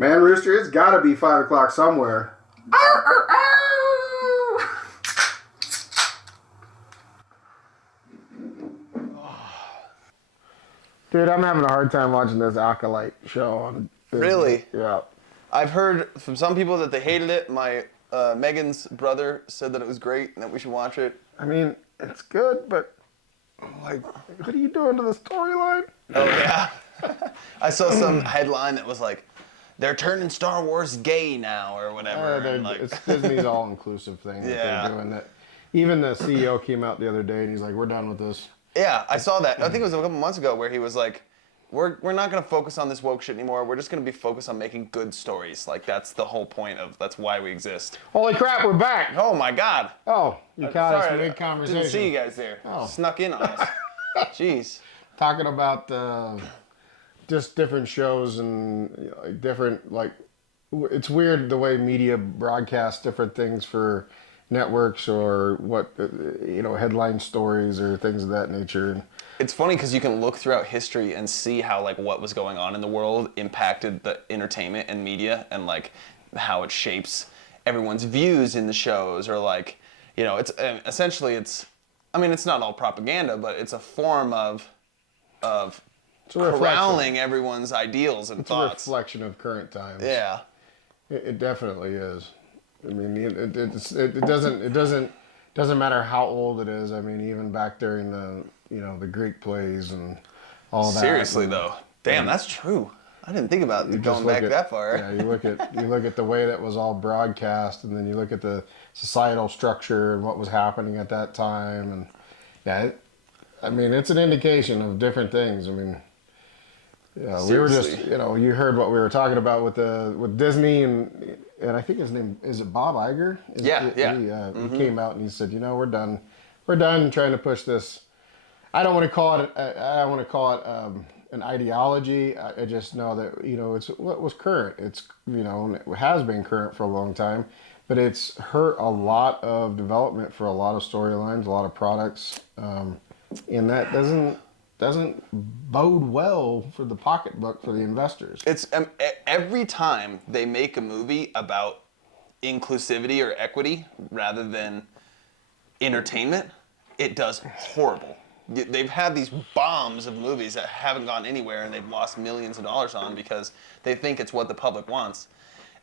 Man, Rooster, it's got to be 5 o'clock somewhere. Dude, I'm having a hard time watching this Acolyte show on Disney. Really? Yeah. I've heard from some people that they hated it. My Megan's brother said that it was great and that we should watch it. I mean, it's good, but like, what are you doing to the storyline? Oh yeah. I saw some headline that was like, "They're turning Star Wars gay now" or whatever. And like, It's Disney's all-inclusive thing that Yeah. they're doing. That even the CEO came out the other day and he's like, "We're done with this." yeah, I saw that. I think it was a couple months ago where he was like, "We're not gonna focus on this woke shit anymore. We're just gonna be focused on making good stories. Like that's the whole point of that's why we exist." Holy crap, we're back! Oh my God. Oh, you caught us Sorry, mid-conversation. didn't see you guys there. Oh. Snuck in on us. Jeez. Talking about just different shows and different, like, it's weird the way media broadcasts different things for networks or what, headline stories or things of that nature. It's funny because you can look throughout history and see how like what was going on in the world impacted the entertainment and media and like how it shapes everyone's views in the shows or like, it's essentially it's not all propaganda, but it's a form of corralling everyone's ideals and thoughts. It's a reflection of current times. Yeah. It definitely is. I mean, it doesn't matter how old it is. I mean, even back during the Greek plays and all that. Seriously though, damn, that's true. I didn't think about going back that far. Yeah, you look at the way that was all broadcast, and then you look at the societal structure and what was happening at that time, and yeah, it's an indication of different things. I mean. Yeah, we were just, you heard what we were talking about with Disney and I think his name, is it Bob Iger? He came out and he said, we're done trying to push this. I don't want to call it an ideology. I just know that, it's what was current. It's, it has been current for a long time, but it's hurt a lot of development for a lot of storylines, a lot of products, and that doesn't bode well for the pocketbook for the investors. It's every time they make a movie about inclusivity or equity rather than entertainment, it does horrible. They've had these bombs of movies that haven't gone anywhere and they've lost millions of dollars on because they think it's what the public wants.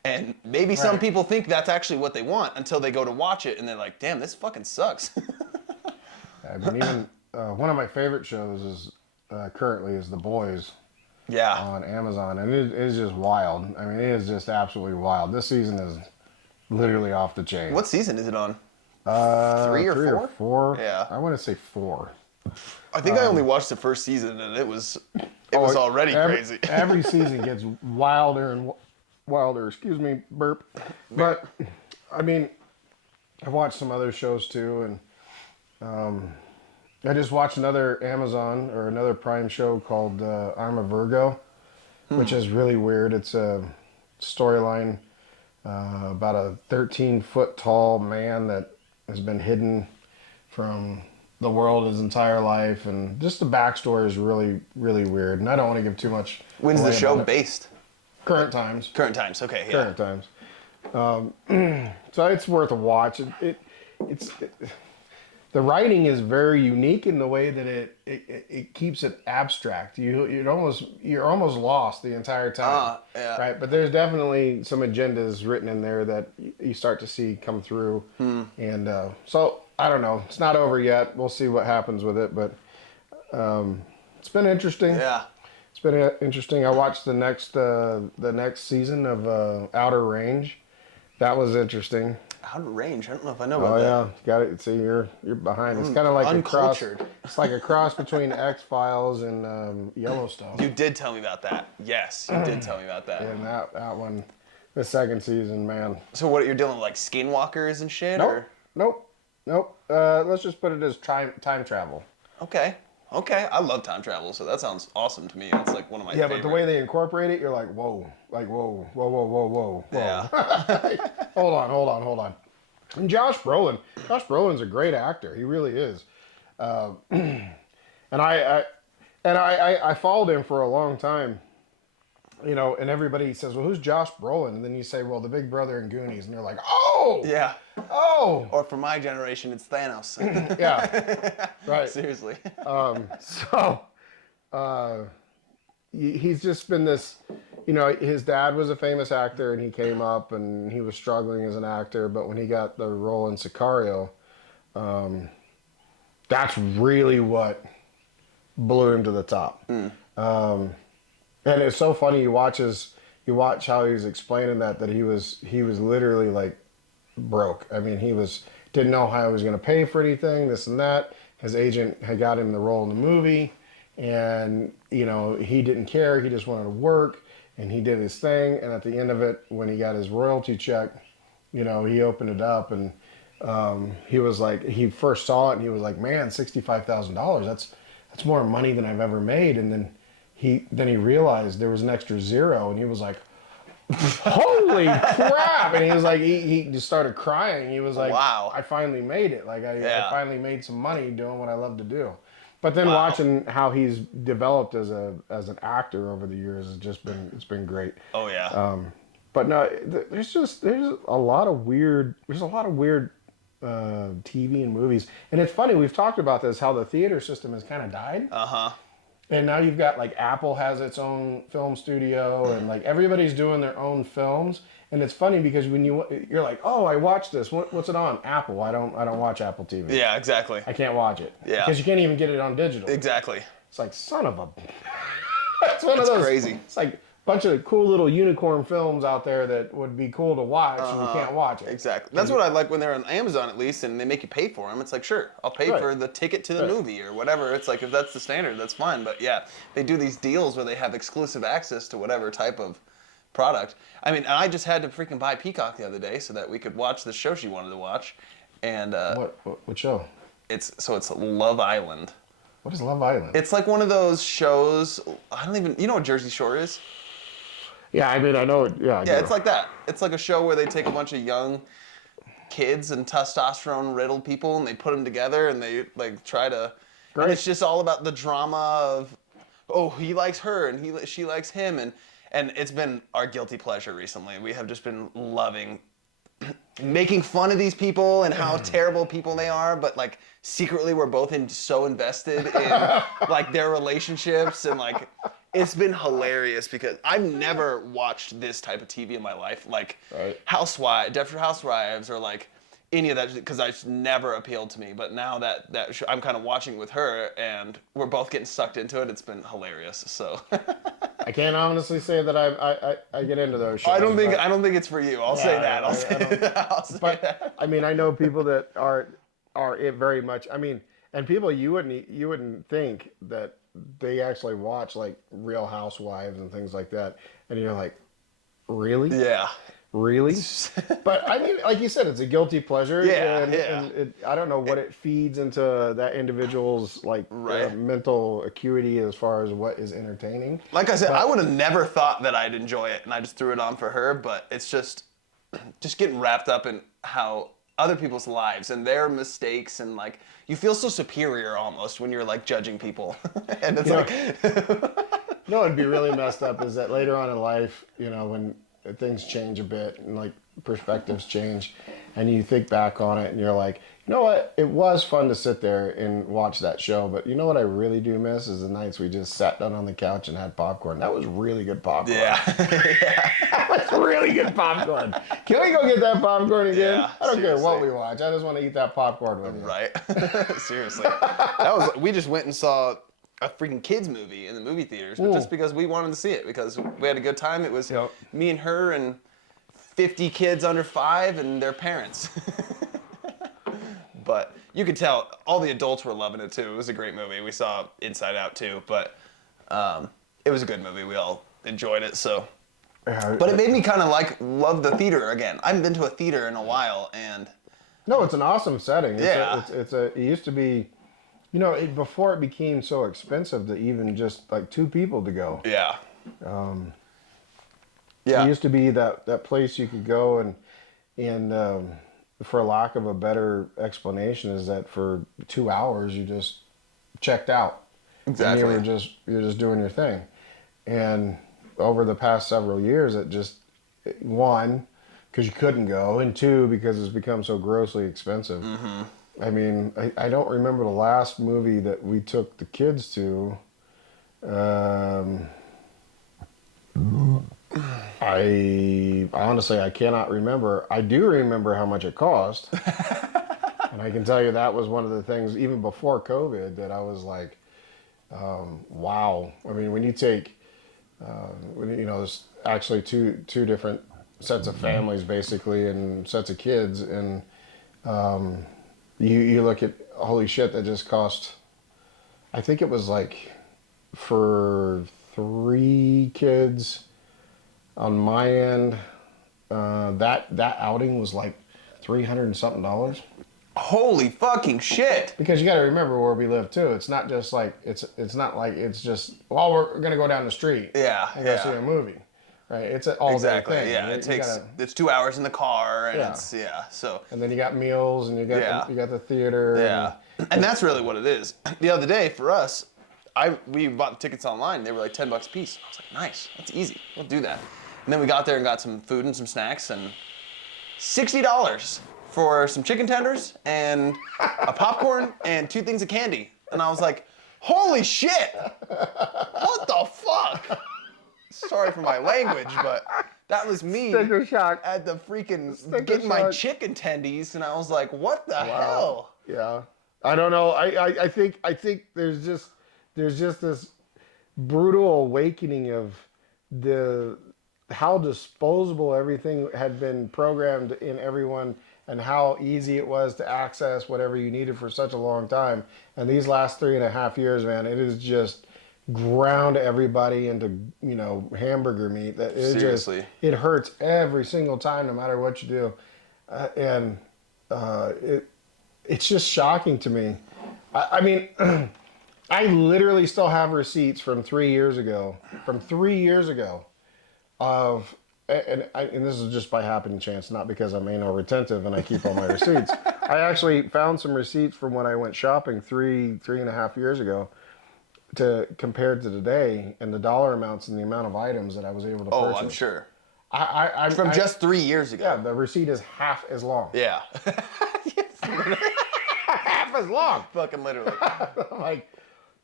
And maybe some people think that's actually what they want until they go to watch it and they're like, damn, this fucking sucks. I mean, even one of my favorite shows is currently is The Boys. Yeah. On Amazon, and it is just wild. I mean, it is just absolutely wild. This season is literally off the chain. What season is it on? 3 or 4? Yeah. I want to say 4. I think I only watched the first season and it was already crazy. Every season gets wilder and wilder. Excuse me, burp. But I mean, I've watched some other shows too, and I just watched another Amazon or another Prime show called I'm a Virgo, which is really weird. It's a storyline about a 13-foot tall man that has been hidden from the world his entire life, and just the backstory is really, really weird. And I don't want to give too much. When's the show based? Current times. Current times. Okay. Yeah. Current times. So it's worth a watch. It's the writing is very unique in the way that it keeps it abstract. You're almost lost the entire time. Yeah. Right? But there's definitely some agendas written in there that you start to see come through. And so I don't know. It's not over yet. We'll see what happens with it. But it's been interesting. Yeah. It's been interesting. I watched the next season of Outer Range. That was interesting. Outer Range. I don't know if I know about that. Oh yeah, got it. See, you're behind. It's kind of like uncultured. It's like a cross between X-Files and Yellowstone. You did tell me about that. Yes, you did tell me about that. And that one, the second season, man. So what, you're dealing with like skinwalkers and shit? Nope. Let's just put it as time travel. Okay. I love time travel, so that sounds awesome to me. It's like one of my favorite. But the way they incorporate it, you're like, whoa. Yeah. Hold on. And Josh Brolin's a great actor. He really is. And I followed him for a long time. and everybody says, well, who's Josh Brolin? And then you say, well, the big brother in Goonies. And they're like, oh! Yeah. Oh! Or for my generation, it's Thanos. Yeah. Right. Seriously. So, he's just been this, his dad was a famous actor and he came up and he was struggling as an actor. But when he got the role in Sicario, that's really what blew him to the top. And it's so funny. You watch how he was explaining that he was literally like broke. I mean, didn't know how he was going to pay for anything, this and that. His agent had got him the role in the movie, and he didn't care. He just wanted to work, and he did his thing. And at the end of it, when he got his royalty check, he opened it up, and he was like, he first saw it, and he was like, man, $65,000. That's more money than I've ever made. And then he realized there was an extra zero, and he was like, holy crap. And he was like, he just started crying. He was like, wow, I finally made it. Like I finally made some money doing what I love to do. But then watching how he's developed as an actor over the years has just been great. Oh yeah. But no, there's a lot of weird TV and movies. And it's funny, we've talked about this, how the theater system has kind of died. And now you've got, like, Apple has its own film studio, and like everybody's doing their own films. And it's funny because when you're like, oh, I watched this. What's it on? Apple. I don't watch Apple TV. Yeah, exactly. I can't watch it. Yeah. Because you can't even get it on digital. Exactly. It's like, son of a. That's one of those. Crazy. It's like bunch of cool little unicorn films out there that would be cool to watch, and you can't watch it. Exactly. That's what I like when they're on Amazon, at least, and they make you pay for them. It's like, sure, I'll pay for the ticket to the movie or whatever. It's like, if that's the standard, that's fine. But yeah, they do these deals where they have exclusive access to whatever type of product. I mean, I just had to freaking buy Peacock the other day so that we could watch the show she wanted to watch. And what show? It's Love Island. What is Love Island? It's like one of those shows. You know what Jersey Shore is? Yeah, I mean, I know. Yeah, it's like that. It's like a show where they take a bunch of young kids and testosterone-riddled people, and they put them together, and they like try to. Great. And it's just all about the drama of, oh, he likes her, and she likes him, and it's been our guilty pleasure recently. We have just been loving making fun of these people and how terrible people they are, but like secretly we're both so invested in like their relationships, and like it's been hilarious because I've never watched this type of TV in my life, like Desperate Housewives, or like any of that, because that's never appealed to me. But now that I'm kind of watching with her, and we're both getting sucked into it, it's been hilarious. So I can't honestly say that I get into those shows. I don't think it's for you. I'll say that. I'll say that. I mean, I know people that are it very much. I mean, and people you wouldn't think that they actually watch like Real Housewives and things like that, and you're like, really? Yeah. Really? But I mean, like you said, it's a guilty pleasure. Yeah, and I don't know what it feeds into that individual's like mental acuity as far as what is entertaining. Like I said, I would have never thought that I'd enjoy it, and I just threw it on for her. But it's just getting wrapped up in how other people's lives and their mistakes, and like you feel so superior almost when you're like judging people, and it's what'd be really messed up is that later on in life, when things change a bit and like perspectives change, and you think back on it and you're like, you know what, it was fun to sit there and watch that show, but you know what I really do miss is the nights we just sat down on the couch and had popcorn. That was really good popcorn. Yeah. That was really good popcorn. Can we go get that popcorn again? Yeah, I don't care what we watch, I just want to eat that popcorn with you. Right. Seriously. We just went and saw a freaking kids movie in the movie theaters, but just because we wanted to see it, because we had a good time. It was me and her and 50 kids under 5 and their parents. But you could tell all the adults were loving it too. It was a great movie. We saw Inside Out too, but it was a good movie. We all enjoyed it. So, but it made me kind of love the theater again. I haven't been to a theater in a while, and no, it's an awesome setting. It used to be. Before it became so expensive to even just like 2 people to go. Yeah. It used to be that place you could go and for lack of a better explanation is that for 2 hours you just checked out. Exactly. And you're just doing your thing. And over the past several years, it just, one, because you couldn't go, and two, because it's become so grossly expensive. I mean, I don't remember the last movie that we took the kids to. I honestly, I cannot remember. I do remember how much it cost. And I can tell you that was one of the things, even before COVID, that I was like, wow. I mean, when you take, there's actually two different sets of families basically, and sets of kids, and you look at, holy shit, that just cost, I think it was like, for 3 kids on my end, that outing was like $300 and something. Holy fucking shit! Because you got to remember where we live too. It's not just like it's not like it's just, well, we're gonna go down the street and go see a movie, right? It's an all day thing. Yeah, it's 2 hours in the ar, and so. And then you got meals, and you got the theater. Yeah, and that's really what it is. The other day for us, we bought the tickets online. They were like $10 a piece. I was like, nice, that's easy. We'll do that. And then we got there and got some food and some snacks, and $60 for some chicken tenders and a popcorn and 2 things of candy. And I was like, holy shit! What the fuck? Sorry for my language, but that was me Sticker shock. at the freaking Sticker getting my shock. chicken tendies, and I was like, what the hell? Yeah, I don't know. I think there's just this brutal awakening of how disposable everything had been programmed in everyone, and how easy it was to access whatever you needed for such a long time. And these last 3.5 years, man, it is just ground everybody into, hamburger meat. That it Seriously. it hurts every single time, no matter what you do. It's just shocking to me. I mean, I literally still have receipts from 3 years ago. And this is just by happening chance, not because I'm anal retentive and I keep all my receipts. I actually found some receipts from when I went shopping 3.5 years ago, compared to today, and the dollar amounts and the amount of items that I was able to purchase. Oh, I'm sure. I'm Just 3 years ago. Yeah, the receipt is half as long. Yeah. Half as long. Fucking literally. Like,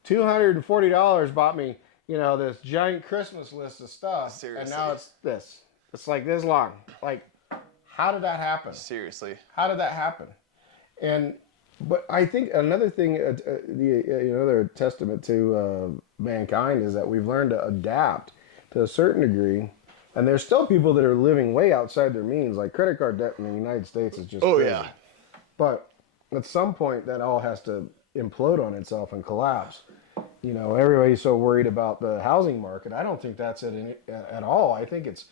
$240 bought me, this giant Christmas list of stuff. Seriously. And now it's this. It's like this long. Like, how did that happen? Seriously. How did that happen? But I think another thing, another testament to mankind, is that we've learned to adapt to a certain degree. And there's still people that are living way outside their means. Like, credit card debt in the United States is just crazy. Yeah. But at some point, that all has to implode on itself and collapse. Everybody's so worried about the housing market. I don't think that's it at all. I think it's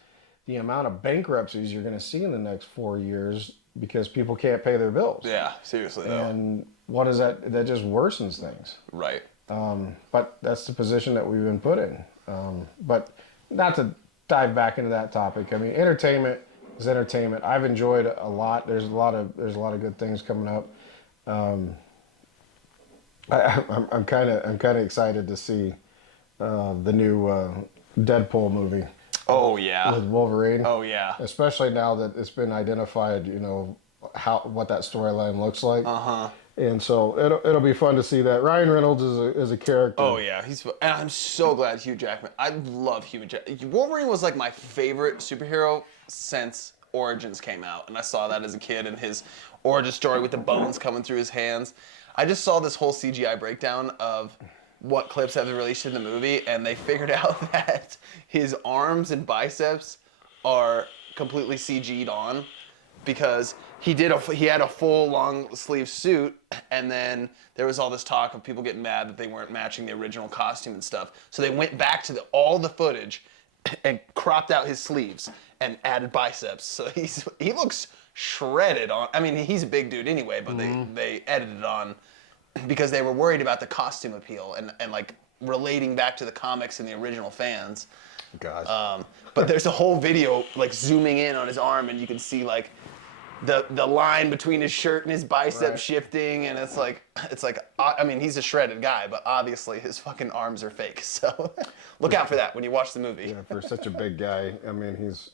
the amount of bankruptcies you're going to see in the next 4 years because people can't pay their bills. Yeah, seriously though. And what is that? That just worsens things. Right. But that's the position that we've been put in. But not to dive back into that topic. I mean, entertainment is entertainment. I've enjoyed a lot. There's a lot of good things coming up. I'm kind of excited to see the new Deadpool movie. Oh yeah. With Wolverine. Oh yeah. Especially now that it's been identified, what that storyline looks like. And so it'll be fun to see that. Ryan Reynolds is a character. Oh yeah, and I'm so glad Hugh Jackman. I love Hugh Jackman. Wolverine was like my favorite superhero since Origins came out, and I saw that as a kid, and his origin story with the bones coming through his hands. I just saw this whole CGI breakdown of what clips have been released in the movie, and they figured out that his arms and biceps are completely CG'd on because he had a full long sleeve suit, and then there was all this talk of people getting mad that they weren't matching the original costume and stuff. So they went back to all the footage and cropped out his sleeves and added biceps. So he looks shredded on. I mean, he's a big dude anyway, but they edited on because they were worried about the costume appeal and like relating back to the comics and the original fans. Gosh. But there's a whole video like zooming in on his arm, and you can see like the line between his shirt and his bicep Right. shifting, and it's like I mean, he's a shredded guy, but obviously his fucking arms are fake. So look out for that when you watch the movie. Yeah, for such a big guy. I mean, he's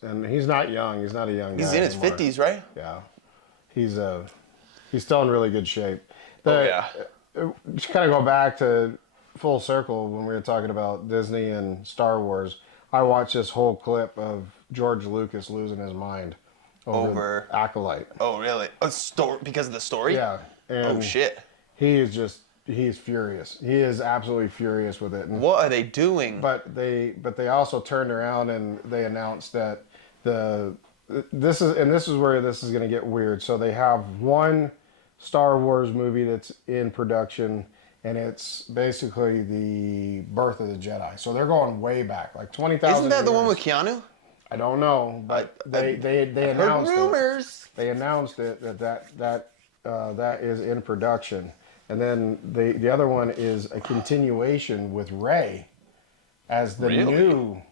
not young. He's not a young guy. He's in his anymore. 50s, right? Yeah, he's still in really good shape. Just kind of go back to full circle when we were talking about Disney and Star Wars. I watched this whole clip of George Lucas losing his mind over Acolyte. Oh, really? A story because of the story? Yeah. And Oh shit. he's furious. He is absolutely furious with it. And, What are they doing? but they also turned around and they announced that this is where this is going to get weird. So they have one Star Wars movie that's in production, and it's basically the birth of the Jedi. So they're going way back, like 20,000 Isn't that the one years. with Keanu? I don't know, but they Heard announced it. rumors. They announced it that is in production, and then the other one is a continuation with Rey as the Really? new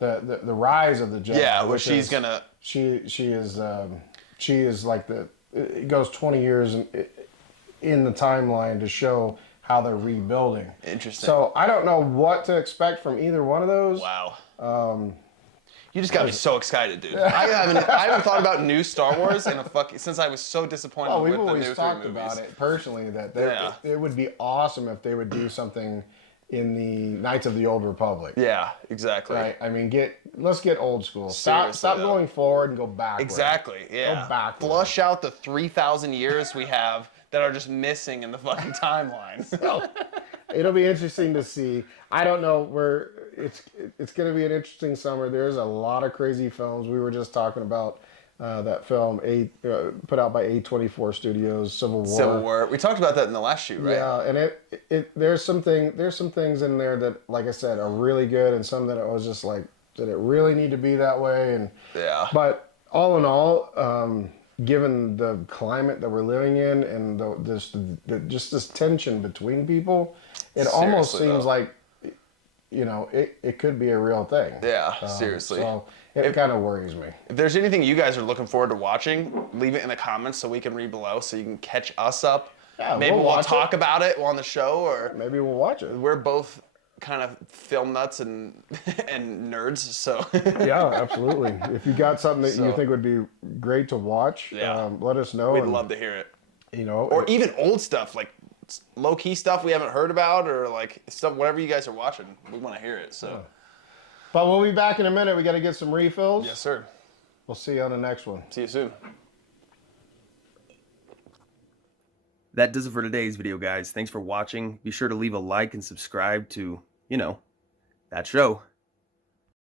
the rise of the Jedi. Yeah, where which she's is- gonna. she is like it goes 20 years in the timeline to show how they're rebuilding. Interesting. So I don't know what to expect from either one of those. Wow. You just got me so excited, dude. I haven't thought about new Star Wars since I was so disappointed Oh, with we've the always new talked three about movies. it personally that Yeah. it would be awesome if they would do something in the Knights of the Old Republic. Yeah, exactly. Right. I mean, let's get old school. Seriously, Stop though. going forward and go backward. Exactly. Yeah. Go backward. Flush out the 3,000 years we have that are just missing in the fucking timeline. So, It'll be interesting to see. I don't know where it's going to be an interesting summer. There's a lot of crazy films. We were just talking about that film put out by A24 Studios, Civil War. Civil War. We talked about that in the last shoot, right? Yeah, and there's some things in there that, like I said, are really good, and some that I was just like, did it really need to be that way? And Yeah. but all in all, given the climate that we're living in and just this tension between people, it almost Seriously, seems though. like, it could be a real thing. Yeah, seriously. So it kind of worries me. If there's anything you guys are looking forward to watching, leave it in the comments so we can read below so you can catch us up. Yeah, Maybe we'll we'll watch talk about it on the show, or Maybe we'll watch it. we're both kind of film nuts and and nerds, so Yeah, absolutely. If you got something that you So- think would be great to watch, Yeah. let us know. we'd and, love to hear it. Or Or even old stuff, like low key stuff we haven't heard about, or like stuff, whatever you guys are watching, we want to hear it. So, But we'll be back in a minute. We got to get some refills. yes, sir. We'll see you on the next one. See you soon. That does it for today's video, guys. Thanks for watching. Be sure to leave a like and subscribe to, that show.